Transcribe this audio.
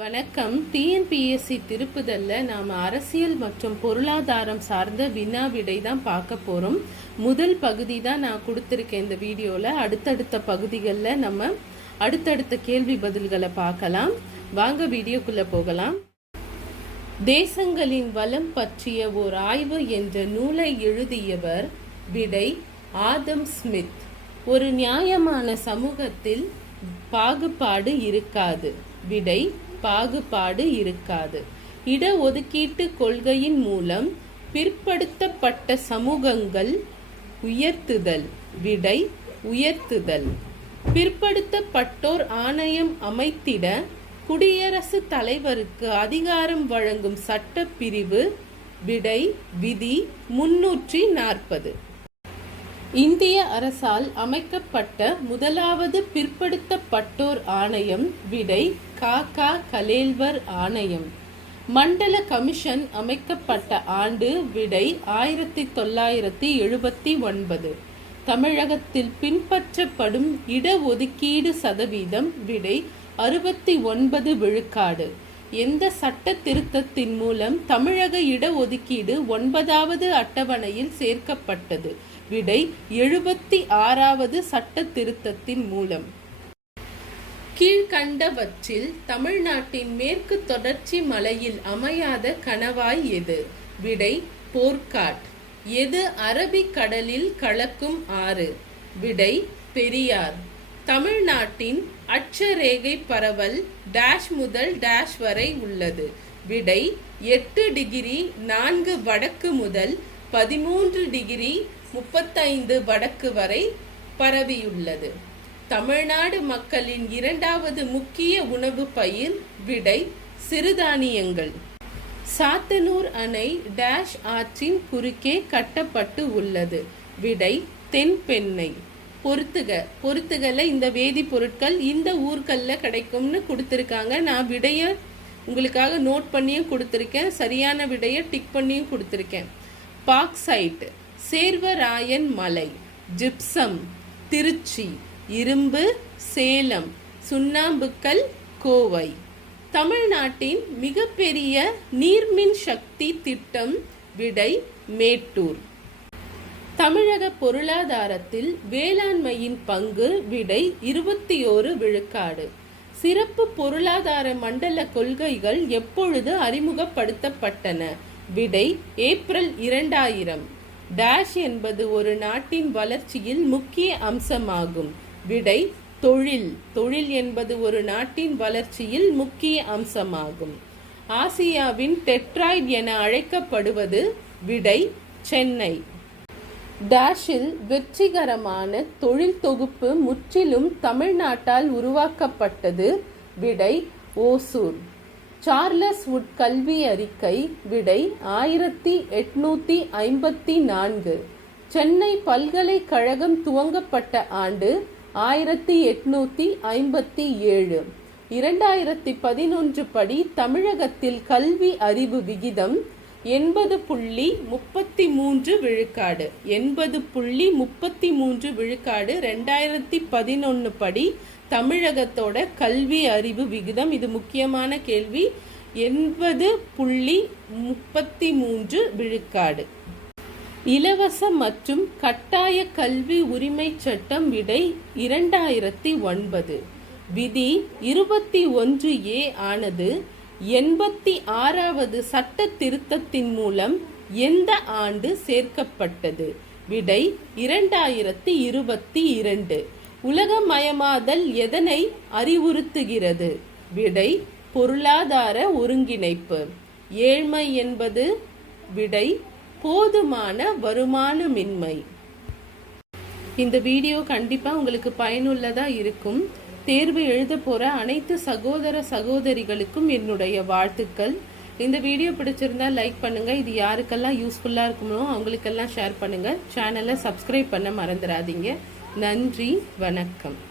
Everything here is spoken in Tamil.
வணக்கம். டிஎன்பிஎஸ்சி திருப்புதல்ல நாம் அரசியல் மற்றும் பொருளாதாரம் சார்ந்த வினா விடை தான் பார்க்க போகிறோம் முதல் பகுதி தான் நான் கொடுத்துருக்கேன் இந்த வீடியோவில் அடுத்தடுத்த பகுதிகளில் நம்ம அடுத்தடுத்த கேள்வி பதில்களை பார்க்கலாம். வாங்க வீடியோக்குள்ளே போகலாம். தேசங்களின் வளம் பற்றிய ஓர் ஆய்வு என்ற நூலை எழுதியவர் விடை ஆதம் ஸ்மித். ஒரு நியாயமான சமூகத்தில் பாகுபாடு இருக்காது. விடை பாகுபாடு இருக்காது. இடஒதுக்கீட்டு கொள்கையின் மூலம் பிற்படுத்தப்பட்ட சமூகங்கள் உயர்த்துதல் விடை உயர்த்துதல். பிற்படுத்தப்பட்டோர் ஆணையம் அமைத்திட குடியரசுத் தலைவருக்கு அதிகாரம் வழங்கும் சட்டப்பிரிவு விடை விதி முன்னூற்றி நாற்பது. இந்திய அரசால் அமைக்கப்பட்ட முதலாவது பிற்படுத்தப்பட்டோர் ஆணையம் விடை காக்கா கலேல்வர் ஆணையம். மண்டல கமிஷன் அமைக்கப்பட்ட ஆண்டு விடை ஆயிரத்தி தொள்ளாயிரத்தி எழுபத்தி ஒன்பது. தமிழகத்தில் பின்பற்றப்படும் இடஒதுக்கீடு சதவீதம் விடை அறுபத்தி ஒன்பது விழுக்காடு. எந்த சட்ட திருத்தத்தின் மூலம் தமிழக இடஒதுக்கீடு ஒன்பதாவது அட்டவணையில் சேர்க்கப்பட்டது. விடை எழுபத்தி ஆறாவது சட்ட திருத்தத்தின் மூலம். கீழ்கண்டவற்றில் தமிழ்நாட்டின் மேற்கு தொடர்ச்சி மலையில் அமையாத கணவாய் எது? விடை போர்க்காட். எது அரபிக் கடலில் கலக்கும் ஆறு? விடை பெரியார். தமிழ்நாட்டின் அட்சரேகை பரவல் டேஷ் முதல் டேஷ் வரை உள்ளது. விடை எட்டு டிகிரி நான்கு வடக்கு முதல் பதிமூன்று டிகிரி முப்பத்தைந்து வடக்கு வரை பரவியுள்ளது. தமிழ்நாடு மக்களின் இரண்டாவது முக்கிய உணவு பயிர் விடை சிறுதானியங்கள். சாத்தனூர் அணை டேஷ் ஆற்றின் குறுக்கே கட்டப்பட்டு உள்ளது. விடை தென்பெண்ணை. பொறுத்துக. பொறுத்துகல இந்த வேதிப்பொருட்கள் இந்த ஊர்களில் கிடைக்கும்னு கொடுத்துருக்காங்க. நான் விடையை உங்களுக்காக நோட் பண்ணியும் கொடுத்துருக்கேன். சரியான விடையை டிக் பண்ணியும் கொடுத்துருக்கேன். பாக்சைட் சேர்வராயன் மலை ஜிப்சம் திருச்சி இரும்பு சேலம் சுண்ணாம்புக்கல் கோவை. தமிழ்நாட்டின் மிகப்பெரிய நீர்மின் சக்தி திட்டம் விடை மேட்டூர். தமிழக பொருளாதாரத்தில் வேளாண்மையின் பங்கு விடை இருபத்தி ஓரு விழுக்காடு. சிறப்பு பொருளாதார மண்டல கொள்கைகள் எப்பொழுது அறிமுகப்படுத்தப்பட்டன? விடை ஏப்ரல் இரண்டாயிரம். டேஷ் என்பது ஒரு நாட்டின் வளர்ச்சியில் முக்கிய அம்சமாகும். விடை தொழில். தொழில் என்பது ஒரு நாட்டின் வளர்ச்சியில் முக்கிய அம்சமாகும். ஆசியாவின் டெட்ராய்ட் என அழைக்கப்படுவது விடை சென்னை. டேஷில் வெற்றிகரமான தொழில் தொகுப்பு முற்றிலும் தமிழ்நாட்டால் உருவாக்கப்பட்டது விடை ஓசூர். சார்லஸ் உட் கல்வி அறிக்கை விடை ஆயிரத்தி எட்நூத்தி ஐம்பத்தி நான்கு. சென்னை பல்கலைக்கழகம் துவங்கப்பட்ட ஆண்டு ஆயிரத்தி எட்நூத்தி ஐம்பத்தி ஏழு. இரண்டாயிரத்தி பதினொன்று படி தமிழகத்தில் கல்வி அறிவு விகிதம் எண்பது புள்ளி முப்பத்தி மூன்று விழுக்காடு. எண்பது புள்ளி முப்பத்தி மூன்று விழுக்காடு ரெண்டாயிரத்தி பதினொன்று படி தமிழகத்தோட கல்வி அறிவு விகிதம். இது முக்கியமான கேள்வி. எண்பது புள்ளி முப்பத்தி மூன்று விழுக்காடு. இலவச மற்றும் கட்டாய கல்வி உரிமை சட்டம் விடை இரண்டாயிரத்தி ஒன்பது. விதி இருபத்தி ஒன்று ஏ ஆனது எண்பத்தி ஆறாவது சட்ட திருத்தத்தின் மூலம் எந்த ஆண்டு சேர்க்கப்பட்டது? விடை இரண்டாயிரத்தி இருபத்தி இரண்டு. உலகமயமாதல் எதனை அறிவுறுத்துகிறது? விடை பொருளாதார ஒருங்கிணைப்பு. ஏழ்மை என்பது விடை போதுமான வருமானமின்மை. இந்த வீடியோ கண்டிப்பாக உங்களுக்கு பயனுள்ளதாக இருக்கும். தேர்வு எழுத போகிற அனைத்து சகோதர சகோதரிகளுக்கும் என்னுடைய வாழ்த்துக்கள். இந்த வீடியோ பிடிச்சிருந்தா லைக் பண்ணுங்கள் இது யாருக்கெல்லாம் யூஸ்ஃபுல்லாக இருக்குமோ அவங்களுக்கெல்லாம் ஷேர் பண்ணுங்கள் சேனலை சப்ஸ்கிரைப் பண்ண மறந்துடாதீங்க. நன்றி. வணக்கம்.